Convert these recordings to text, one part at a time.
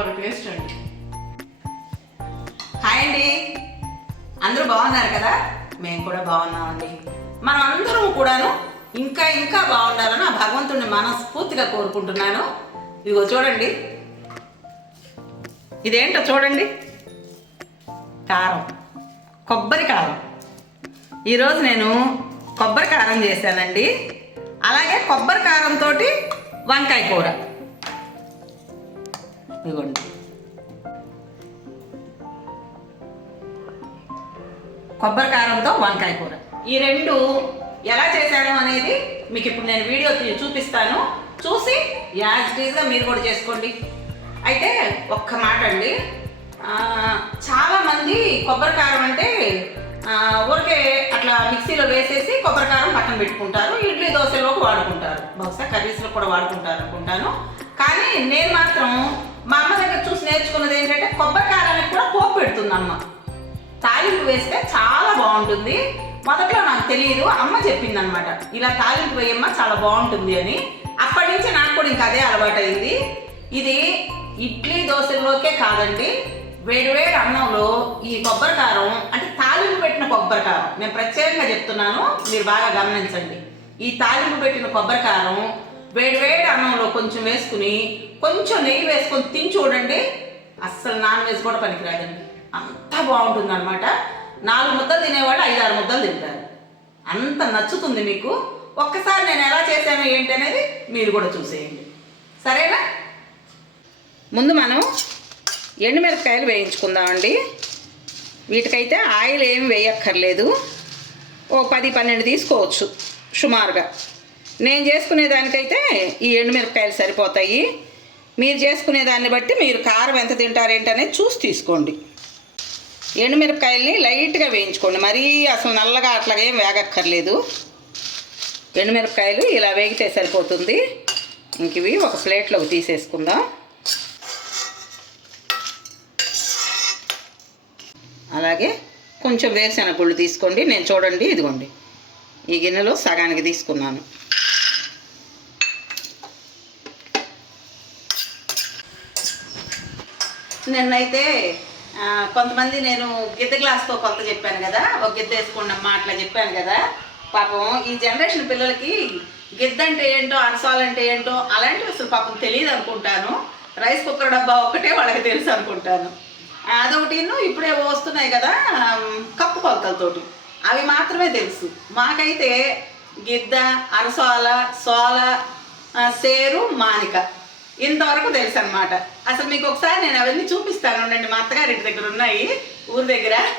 Super taste అండి. Hi అండి. అందరూ బాగున్నారు కదా? మేము కూడా బాగున్నామండి. మనం అందరం కూడాను ఇంకా ఇంకా బాగుండాలని ఆ భగవంతుడిని మనస్ఫూర్తిగా కోరుకుంటున్నాను. ఇదిగో చూడండి. ఇదేంటో చూడండి. కారం. కొబ్బరి కారం. ఈరోజు నేను కొబ్బరి కారం చేశానండి. అలాగే కొబ్బరి కారంతో వంకాయ కూర. ఇదిగోండి. కొబ్బరి కారంతో వంకాయ కూర. ఈ రెండు ఎలా చేశాను అనేది మీకు ఇప్పుడు నేను వీడియో చూపిస్తాను. చూసి యాజ్ టీజ్గా మీరు కూడా చేసుకోండి. అయితే ఒక్క మాట అండి. చాలామంది కొబ్బరి కారం అంటే ఊరికే అట్లా మిక్సీలో వేసేసి కొబ్బరి కారం పక్కన పెట్టుకుంటారు. ఇడ్లీ దోశలోకి వాడుకుంటారు. బహుశా కర్రీస్లో కూడా వాడుకుంటారు అనుకుంటాను. కానీ నేను మాత్రం మా అమ్మ దగ్గర చూసి నేర్చుకున్నది ఏంటంటే కొబ్బరికారానికి కూడా పోపు పెడుతుంది అమ్మ తాలింపు వేస్తే చాలా బాగుంటుంది. మొదట్లో నాకు తెలియదు అమ్మ చెప్పింది అనమాట ఇలా తాలింపు వేయమ్మ చాలా బాగుంటుంది అని. అప్పటి నుంచి నాకు కూడా ఇంకా అదే అలవాటైంది. ఇది ఇడ్లీ దోశల్లోకే కాదండి వేడివేడి అన్నంలో ఈ కొబ్బరి కారం అంటే తాలింపు పెట్టిన కొబ్బరికారం. నేను ప్రత్యేకంగా చెప్తున్నాను మీరు బాగా గమనించండి. ఈ తాలింపు పెట్టిన కొబ్బరి కారం వేడివేడి అన్నంలో కొంచెం వేసుకుని కొంచెం నెయ్యి వేసుకొని తిని చూడండి. అస్సలు నాన్ వెజ్ కూడా పనికిరాదండి అంత బాగుంటుంది అనమాట నాలుగు ముద్దలు తినేవాళ్ళు ఐదారు ముద్దలు తింటారు. అంత నచ్చుతుంది మీకు. ఒక్కసారి నేను ఎలా చేశాను ఏంటి అనేది మీరు కూడా చూసేయండి. సరేనా? ముందు మనం ఎండుమిరపకాయలు వేయించుకుందామండి వీటికైతే ఆయిల్ ఏమి వేయక్కర్లేదు. ఓ పది పన్నెండు తీసుకోవచ్చు సుమారుగా. నేను చేసుకునే దానికైతే ఈ ఎండుమిరపకాయలు సరిపోతాయి. మీరు చేసుకునే దాన్ని బట్టి మీరు కారం ఎంత తింటారేంటనేది చూసి తీసుకోండి. ఎండుమిరపకాయల్ని లైట్గా వేయించుకోండి. మరీ అసలు నల్లగా అట్లాగేం వేగక్కర్లేదు. ఎండుమిరపకాయలు ఇలా వేగితే సరిపోతుంది. ఇంక ఇవి ఒక ప్లేట్లోకి తీసేసుకుందాం. అలాగే కొంచెం వేరుశెనగ గుళ్ళు తీసుకోండి. నేను చూడండి ఇదిగోండి. ఈ గిన్నెలో సగానికి తీసుకున్నాను. నిన్నైతే కొంతమంది నేను గిద్ద గ్లాస్తో కొత్త చెప్పాను కదా ఒక గిద్ద వేసుకున్న అమ్మా అట్లా చెప్పాను కదా. పాపం ఈ జనరేషన్ పిల్లలకి గిద్ద అంటే ఏంటో అరసాలు అంటే ఏంటో అలాంటివి అసలు పాపం తెలియదు అనుకుంటాను. రైస్ కుక్కర్ డబ్బా ఒక్కటే వాళ్ళకి తెలుసు అనుకుంటాను. అదొకటి ఇప్పుడే వస్తున్నాయి కదా కప్పు కొలతలతోటి. అవి మాత్రమే తెలుసు. మాకైతే గిద్ద అరసాల సోల సేరు మానిక. ఇంతవరకు తెలుసు అనమాట అసలు మీకు ఒకసారి నేను అవన్నీ చూపిస్తాను. ఉండండి మా అత్తగారింటి దగ్గర ఉన్నాయి. ఊరి దగ్గర.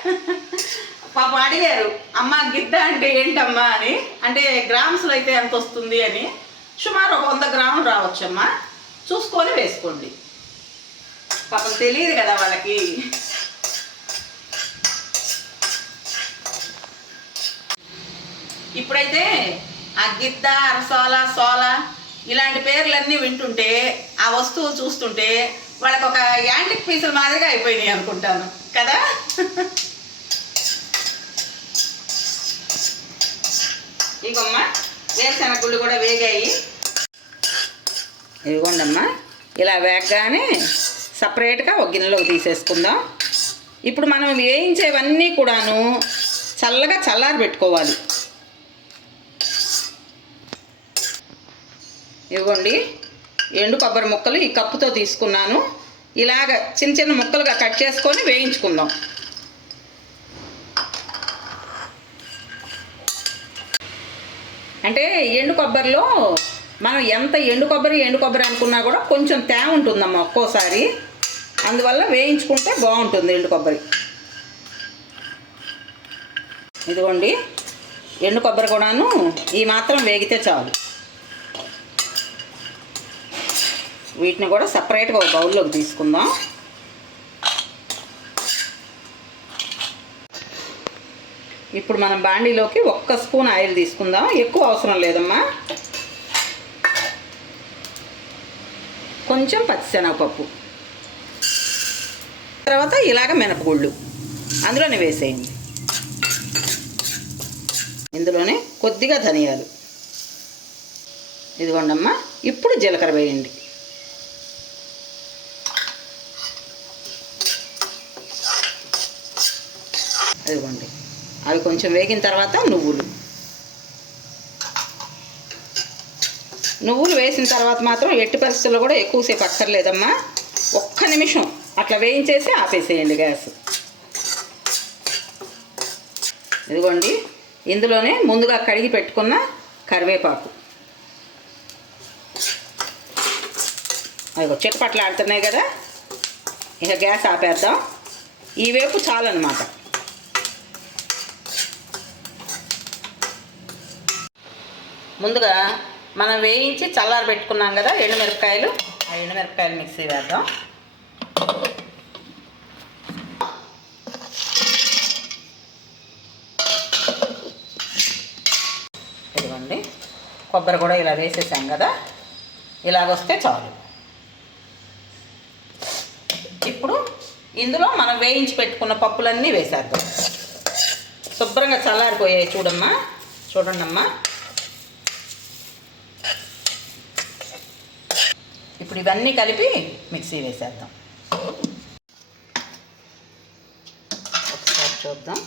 పాపం అడిగారు అమ్మ గిద్ద అంటే ఏంటమ్మా? అని. అంటే గ్రామ్స్లో అయితే ఎంత వస్తుంది అని. సుమారు ఒక వంద గ్రాములు రావచ్చమ్మా. చూసుకొని వేసుకోండి. పాపం తెలియదు కదా వాళ్ళకి. ఇప్పుడైతే ఆ గిద్ద అరసోల సోల ఇలాంటి పేర్లన్నీ వింటుంటే ఆ వస్తువు చూస్తుంటే వాళ్ళకి ఒక యాంటిక్ పీసులు మాదిరిగా అయిపోయినాయి అనుకుంటాను. కదా? ఇగమ్మ వేరుశనగ గుళ్ళు కూడా వేగాయి. ఇదిగోండమ్మా ఇలా వేగగానే సపరేట్గా ఒక గిన్నెలోకి తీసేసుకుందాం. ఇప్పుడు మనం వేయించేవన్నీ కూడాను చల్లగా చల్లారి పెట్టుకోవాలి. ఇవ్వండి ఎండు కొబ్బరి ముక్కలు ఈ కప్పుతో తీసుకున్నాను. ఇలాగ చిన్న చిన్న ముక్కలుగా కట్ చేసుకొని వేయించుకుందాం. అంటే ఎండు కొబ్బరిలో మనం ఎంత ఎండు కొబ్బరి ఎండు కొబ్బరి అనుకున్నా కూడా కొంచెం తేమ ఉంటుందమ్మ ఒక్కోసారి. అందువల్ల వేయించుకుంటే బాగుంటుంది ఎండు కొబ్బరి. ఇదిగోండి ఎండు కొబ్బరి కూడాను ఈ మాత్రం వేగితే చాలు. వీటిని కూడా సపరేట్గా ఒక బౌల్లోకి తీసుకుందాం. ఇప్పుడు మనం బాండీలోకి ఒక్క స్పూన్ ఆయిల్ తీసుకుందాం. ఎక్కువ అవసరం లేదమ్మా. కొంచెం పచ్చిశనగపప్పు. తర్వాత ఇలాగ మినపగుళ్ళు. అందులోనే వేసేయండి. ఇందులోనే కొద్దిగా ధనియాలు. ఇదిగోండమ్మా ఇప్పుడు జీలకర్ర వేయండి. ఇదిగోండి అవి కొంచెం వేగిన తర్వాత నువ్వులు. నువ్వులు వేసిన తర్వాత మాత్రం ఎట్టి పరిస్థితుల్లో కూడా ఎక్కువసేపు అక్కర్లేదమ్మా. ఒక్క నిమిషం అట్లా వేయించేసి ఆపేసేయండి గ్యాస్. ఇదిగోండి ఇందులోనే ముందుగా కడిగి పెట్టుకున్న కరివేపాకు. అదిగో చిటపట్లు ఆడుతున్నాయి కదా. ఇక గ్యాస్ ఆపేద్దాం. ఈ వేపు చాలన్నమాట. ముందుగా మనం వేయించి చల్లారి పెట్టుకున్నాం కదా ఎండుమిరపకాయలు. ఆ ఎండుమిరపకాయలు మిక్సీ వేద్దాం ఇదిగోండి. కొబ్బరి కూడా ఇలా వేసేసాం కదా. ఇలాగొస్తే చాలు. ఇప్పుడు ఇందులో మనం వేయించి పెట్టుకున్న పప్పులన్నీ వేసేద్దాం. శుభ్రంగా చల్లారిపోయాయి చూడమ్మా. చూడండి ఇప్పుడు ఇవన్నీ కలిపి మిక్సీ వేసేద్దాం. ఒకసారి చూద్దాం.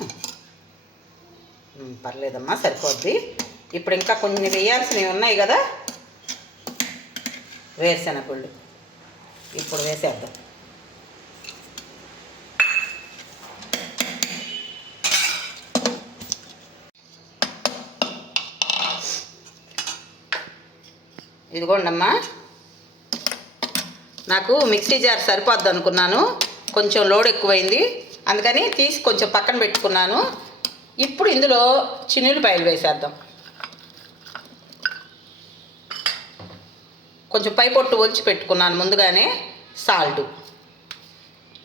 పర్లేదమ్మా సరిపోద్ది. ఇప్పుడు ఇంకా కొన్ని వేయాల్సినవి ఉన్నాయి కదా? వేరుశెనగుళ్ళు ఇప్పుడు వేసేద్దాం. ఇదిగోండమ్మా. నాకు మిక్సీ జార్ సరిపోద్ది అనుకున్నాను. కొంచెం లోడ్ ఎక్కువైంది. అందుకని తీసి కొంచెం పక్కన పెట్టుకున్నాను. ఇప్పుడు ఇందులో చిన్నులపాయలు వేసేద్దాం. కొంచెం పై పొట్టు ఒలిచి పెట్టుకున్నాను ముందుగానే సాల్ట్.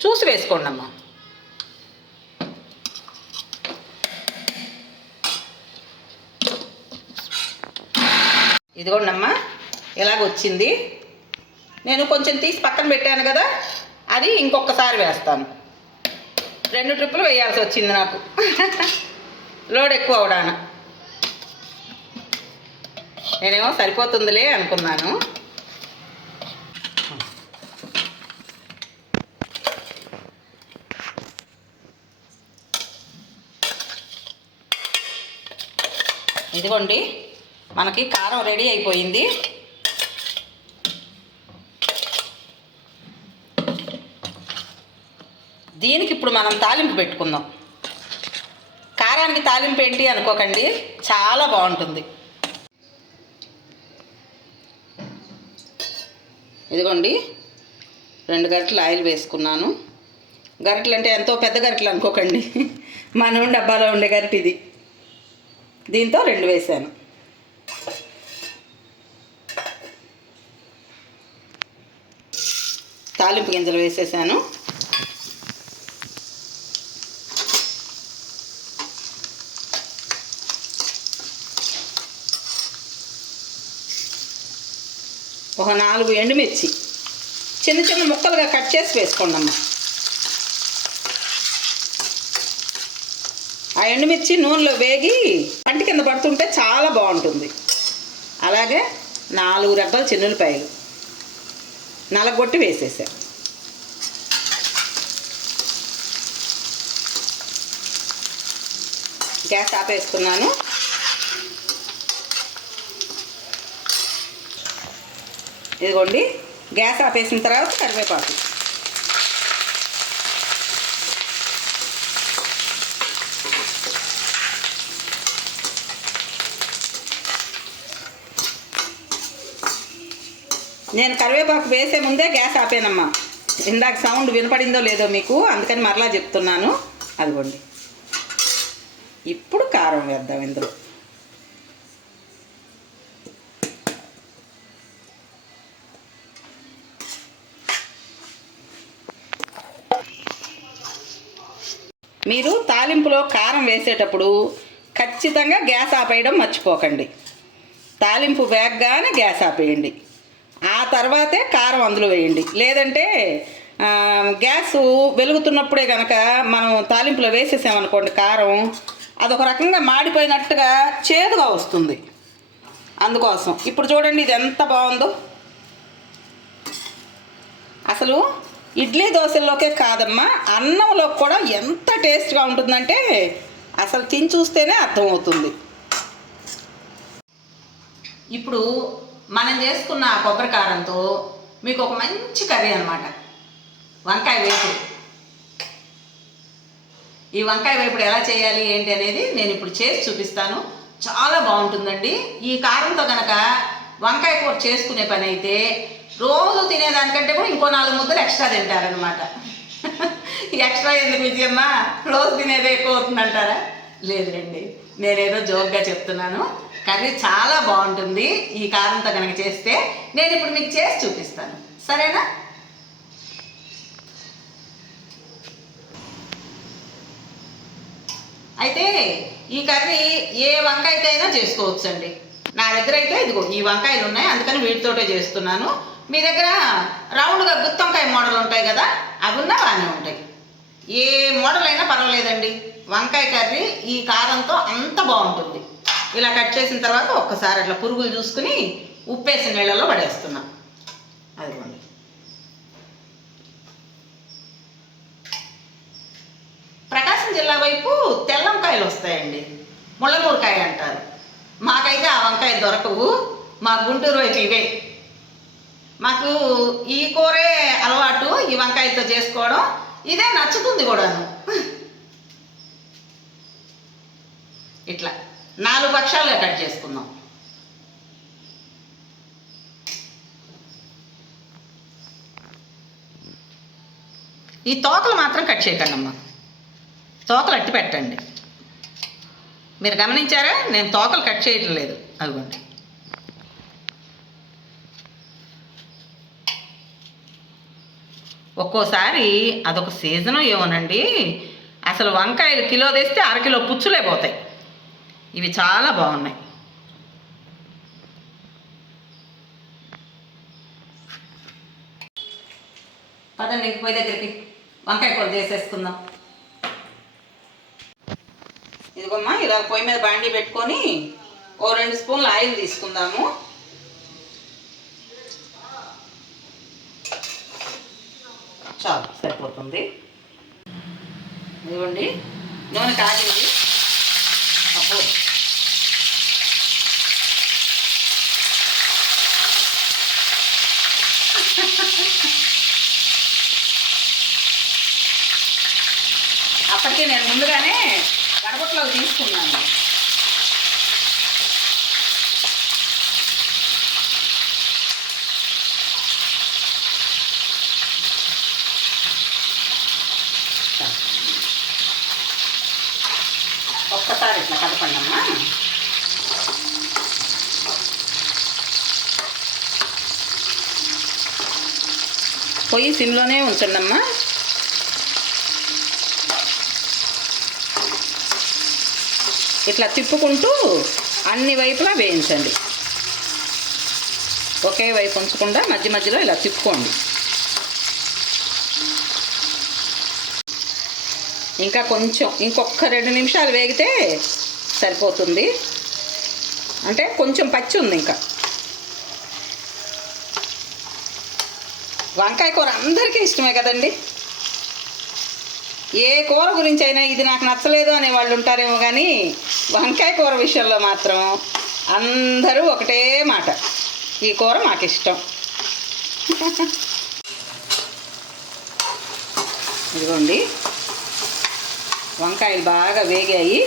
చూసి వేసుకోండి అమ్మా ఇదిగోండమ్మా ఇలాగ వచ్చింది నేను కొంచెం తీసి పక్కన పెట్టాను కదా అది ఇంకొకసారి వేస్తాను. రెండు ట్రిప్పులు వేయాల్సి వచ్చింది నాకు. లోడ్ ఎక్కువ అవడాన. నేనేమో సరిపోతుందిలే అనుకున్నాను. ఇదిగోండి మనకి కారం రెడీ అయిపోయింది. దీనికి ఇప్పుడు మనం తాలింపు పెట్టుకుందాం. కారానికి తాలింపు ఏంటి అనుకోకండి చాలా బాగుంటుంది. ఇదిగోండి రెండు గరిటలు ఆయిల్ వేసుకున్నాను. గరిటలు అంటే ఎంతో పెద్ద గరిటలు అనుకోకండి. మన డబ్బాలో ఉండే గరిటె ఇది. దీంతో రెండు వేసాను. తాలింపు గింజలు వేసేసాను. ఒక నాలుగు ఎండుమిర్చి. చిన్న చిన్న ముక్కలుగా కట్ చేసి వేసుకోండి అమ్మ ఆ ఎండుమిర్చి నూనెలో వేగి పంటి కింద పడుతుంటే చాలా బాగుంటుంది. అలాగే నాలుగు రెబ్బలు చిన్నులపాయలు నలగొట్టి వేసేసాం. గ్యాస్ ఆపేసుకున్నాను. ఇదిగోండి గ్యాస్ ఆపేసిన తర్వాత కరివేపాకు. నేను కరివేపాకు వేసే ముందే గ్యాస్ ఆపానమ్మా. ఇందాక సౌండ్ వినపడిందో లేదో మీకు అందుకని మరలా చెప్తున్నాను. అదిగోండి. ఇప్పుడు కారం వేద్దాం ఇందులో. మీరు తాలింపులో కారం వేసేటప్పుడు ఖచ్చితంగా గ్యాస్ ఆపేయడం మర్చిపోకండి. తాలింపు వేగగానే గ్యాస్ ఆపేయండి. ఆ తర్వాతే కారం అందులో వేయండి. లేదంటే గ్యాస్ వెలుగుతున్నప్పుడే కనుక మనం తాలింపులో వేసేసామనుకోండి కారం అదొక రకంగా మాడిపోయినట్టుగా చేదుగా వస్తుంది. అందుకోసం. ఇప్పుడు చూడండి ఇది ఎంత బాగుందో. అసలు ఇడ్లీ దోశల్లోకే కాదమ్మా అన్నంలో కూడా ఎంత టేస్ట్గా ఉంటుందంటే అసలు తిని చూస్తేనే అర్థమవుతుంది. ఇప్పుడు మనం చేసుకున్న ఆ కొబ్బరి కారంతో మీకు ఒక మంచి కర్రీ అనమాట వంకాయ వేపుడు. ఈ వంకాయ వేపుడు ఎలా చేయాలి ఏంటి అనేది నేను ఇప్పుడు చేసి చూపిస్తాను. చాలా బాగుంటుందండి. ఈ కారంతో కనుక వంకాయ కూర చేసుకునే పని అయితే రోజు తినేదానికంటే కూడా ఇంకో నాలుగు ముద్దలు ఎక్స్ట్రా తింటారనమాట ఎక్స్ట్రా ఎందుకు విజయమ్మ? రోజు తినేదే ఎక్కువ అవుతుందంటారా లేదులేండి నేనేదో జోక్గా చెప్తున్నాను. కర్రీ చాలా బాగుంటుంది. ఈ కారంతో కనుక చేస్తే నేను ఇప్పుడు మీకు చేసి చూపిస్తాను. సరేనా? అయితే ఈ కర్రీ ఏ వంకాయతో అయినా చేసుకోవచ్చండి. నా దగ్గర అయితే ఇదిగో ఈ వంకాయలు ఉన్నాయి. అందుకని వీటితోటే చేస్తున్నాను. మీ దగ్గర రౌండ్గా గుత్తొంకాయ మోడల్ ఉంటాయి కదా అవి ఉన్నా బాగానే ఉంటాయి. ఏ మోడల్ అయినా పర్వాలేదండి. వంకాయ కర్రీ ఈ కారంతో అంత బాగుంటుంది. ఇలా కట్ చేసిన తర్వాత ఒక్కసారి అట్లా పురుగులు చూసుకుని ఉప్పేసి నీళ్ళలో పడేస్తున్నా. అదిగోండి. ప్రకాశం జిల్లా వైపు తెల్ల వంకాయలు వస్తాయండి. ముళ్ళమూరకాయ అంటారు. మాకైతే ఆ వంకాయ దొరకవు. మా గుంటూరు వైపు ఇవే. మాకు ఈ కూరే అలవాటు ఈ వంకాయతో చేసుకోవడం. ఇదే నచ్చుతుంది కూడాను. ఇట్లా నాలుగు పక్షాలుగా కట్ చేసుకుందాం. ఈ తోకలు మాత్రం కట్ చేయకండి అమ్మా. తోకలు అట్టి పెట్టండి. మీరు గమనించారా? నేను తోకలు కట్ చేయట్లేదు. అదిగోండి. ఒక్కోసారి అదొక సీజను ఏమోనండి. అసలు వంకాయలు కిలో తెస్తే అరకిలో పుచ్చులే పోతాయి. ఇవి చాలా బాగున్నాయి. పదండి పోయి దగ్గరికి వంకాయ కూర చేసేసుకుందాం. ఇదిగోమ్మా ఇలా పొయ్యి మీద బాండీ పెట్టుకొని ఓ రెండు స్పూన్లు ఆయిల్ తీసుకుందాము. చాలు సరిపోతుంది. ఇదిగోండి నూనె కాగింది. అప్పుడు అప్పటికే నేను ముందుగానే గడబట్లోకి తీసుకున్నాను. ఒక్కసారి ఇట్లా కదపండి అమ్మా పొయ్యి సిమ్లోనే ఉంచండి అమ్మా ఇట్లా తిప్పుకుంటూ అన్ని వైపులా వేయించండి. ఒకే వైపు ఉంచకుండా మధ్య మధ్యలో ఇలా తిప్పుకోండి. ఇంకా కొంచెం ఇంకొక రెండు నిమిషాలు వేగితే సరిపోతుంది. అంటే కొంచెం పచ్చి ఉంది ఇంకా. వంకాయ కూర అందరికీ ఇష్టమే కదండి. ఏ కూర గురించి అయినా ఇది నాకు నచ్చలేదు అనే వాళ్ళు ఉంటారేమో కానీ వంకాయ కూర విషయంలో మాత్రం అందరూ ఒకటే మాట. ఈ కూర మాకు ఇష్టం ఇదిగోండి. వంకాయలు బాగా వేగాయి.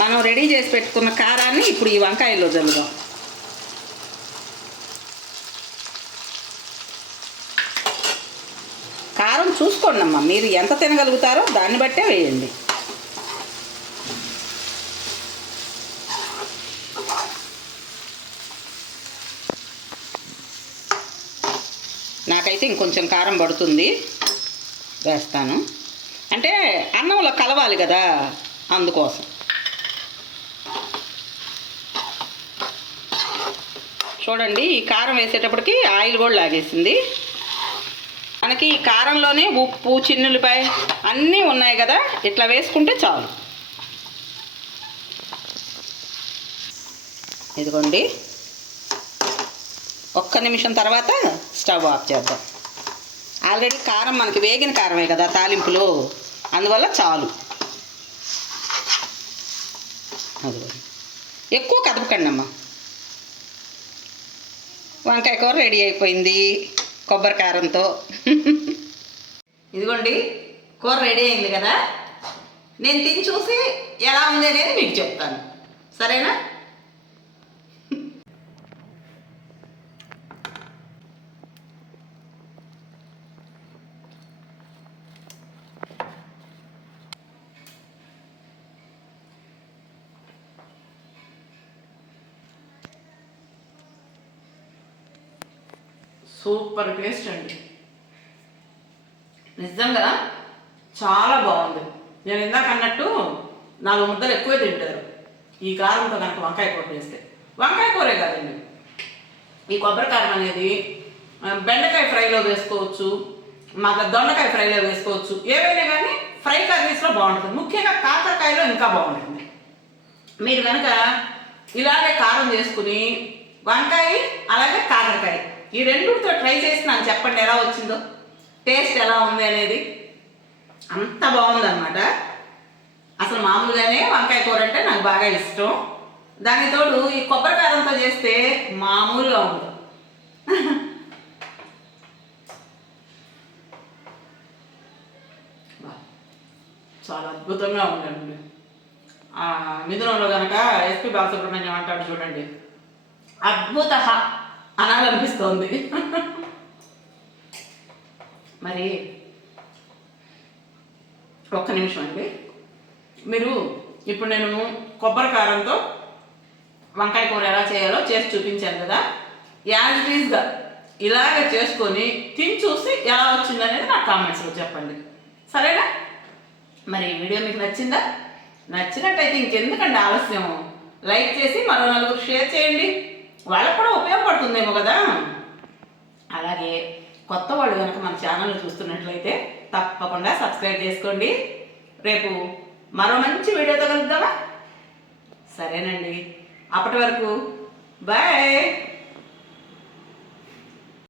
మనం రెడీ చేసి పెట్టుకున్న కారాన్ని ఇప్పుడు ఈ వంకాయల్లో చల్లుదాం కారం చూసుకోండి అమ్మా మీరు ఎంత తినగలుగుతారో దాన్ని బట్టే వేయండి. నాకైతే ఇంకొంచెం కారం పడుతుంది. వేస్తాను. అంటే అన్నంలో కలవాలి కదా అందుకోసం. చూడండి ఈ కారం వేసేటప్పటికి ఆయిల్ కూడా లాగేసింది. మనకి ఈ కారంలోనే ఉప్పు చిన్నులపై అన్నీ ఉన్నాయి కదా ఇట్లా వేసుకుంటే చాలు. ఇదిగోండి. ఒక్క నిమిషం తర్వాత స్టవ్ ఆఫ్ చేద్దాం. ఆల్రెడీ కారం మనకి వేగిన కారమే కదా తాలింపులో. అందువల్ల చాలు. ఎక్కువ కదపకండి అమ్మ వంకాయ కూర రెడీ అయిపోయింది కొబ్బరి కారంతో. ఇదిగోండి కూర రెడీ అయింది కదా. నేను తిని చూసి ఎలా ఉంది అనేది మీకు చెప్తాను. సరేనా? సూపర్ టేస్ట్ అండి. నిజంగా చాలా బాగుంది. నేను ఇందాక అన్నట్టు నాలుగు ముద్దలు ఎక్కువే తింటారు. ఈ కారంతో కనుక వంకాయ కూర చేస్తే. వంకాయ కూరే కాదండి. ఈ కొబ్బరి కారం అనేది బెండకాయ ఫ్రైలో వేసుకోవచ్చు మాకు దొండకాయ ఫ్రైలో వేసుకోవచ్చు. ఏవైనా కానీ ఫ్రై కర్రీస్లో బాగుంటుంది. ముఖ్యంగా కాకరకాయలో ఇంకా బాగుంటుంది. మీరు కనుక ఇలాగే కారం చేసుకుని వంకాయ అలాగే కాకరకాయ ఈ రెండుతో ట్రై చేసి నాకు చెప్పండి ఎలా వచ్చిందో. టేస్ట్ ఎలా ఉంది అనేది. అంత బాగుందన్నమాట. అసలు మామూలుగానే వంకాయ కూర అంటే నాకు బాగా ఇష్టం. దానికి తోడు ఈ కొబ్బరికారంతో చేస్తే మామూలుగా ఉంది చాలా అద్భుతంగా ఉందండి. మిథునంలో కనుక ఎస్పి బాలసుబ్రహ్మణ్యం అంటాడు చూడండి. అద్భుత అనాలనిపిస్తోంది. మరి ఒక్క నిమిషం అండి. మీరు ఇప్పుడు నేను కొబ్బరి కారంతో వంకాయ కూర ఎలా చేయాలో చేసి చూపించాను కదా. యాజ్ ఇట్ ఈస్గా ఇలాగ చేసుకొని తిని చూసి ఎలా వచ్చిందనేది నాకు కామెంట్స్లో చెప్పండి. సరేనా? మరి ఈ వీడియో మీకు నచ్చిందా? నచ్చినట్టయితే ఇంకెందుకండి ఆలస్యం. లైక్ చేసి మరో నలుగురు షేర్ చేయండి. వాళ్ళకు కూడా ఉపయోగపడుతుందేమో కదా. అలాగే కొత్త వాళ్ళు కనుక మన ఛానల్ చూస్తున్నట్లయితే తప్పకుండా సబ్స్క్రైబ్ చేసుకోండి. రేపు మరో మంచి వీడియోతో కలుద్దామా? సరేనండి. అప్పటి వరకు బాయ్.